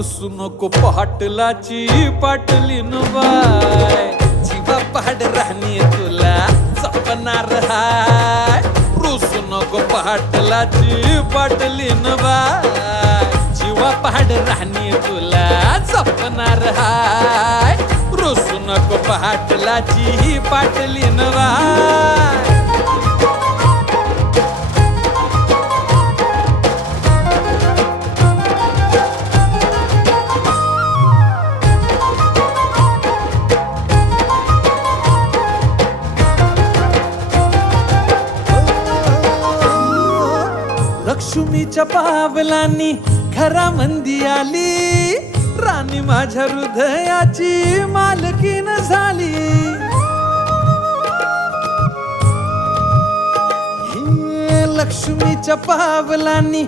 रुसू नको पाटलाची पाटलीन बाय, जीवा पाड राहणी तुला जपणार हाय. रुसू नको पाटलाची पाटलीन बाय, जीवा पाड राहणी तुला जपणार हाय. रुसू नको पाटलाची पाटलीन बाय. लक्ष्मीच्या पावलांनी घरामंदी आली, राणी माझ्या हृदयाची मालकीन झाली. हे लक्ष्मीच्या पावलांनी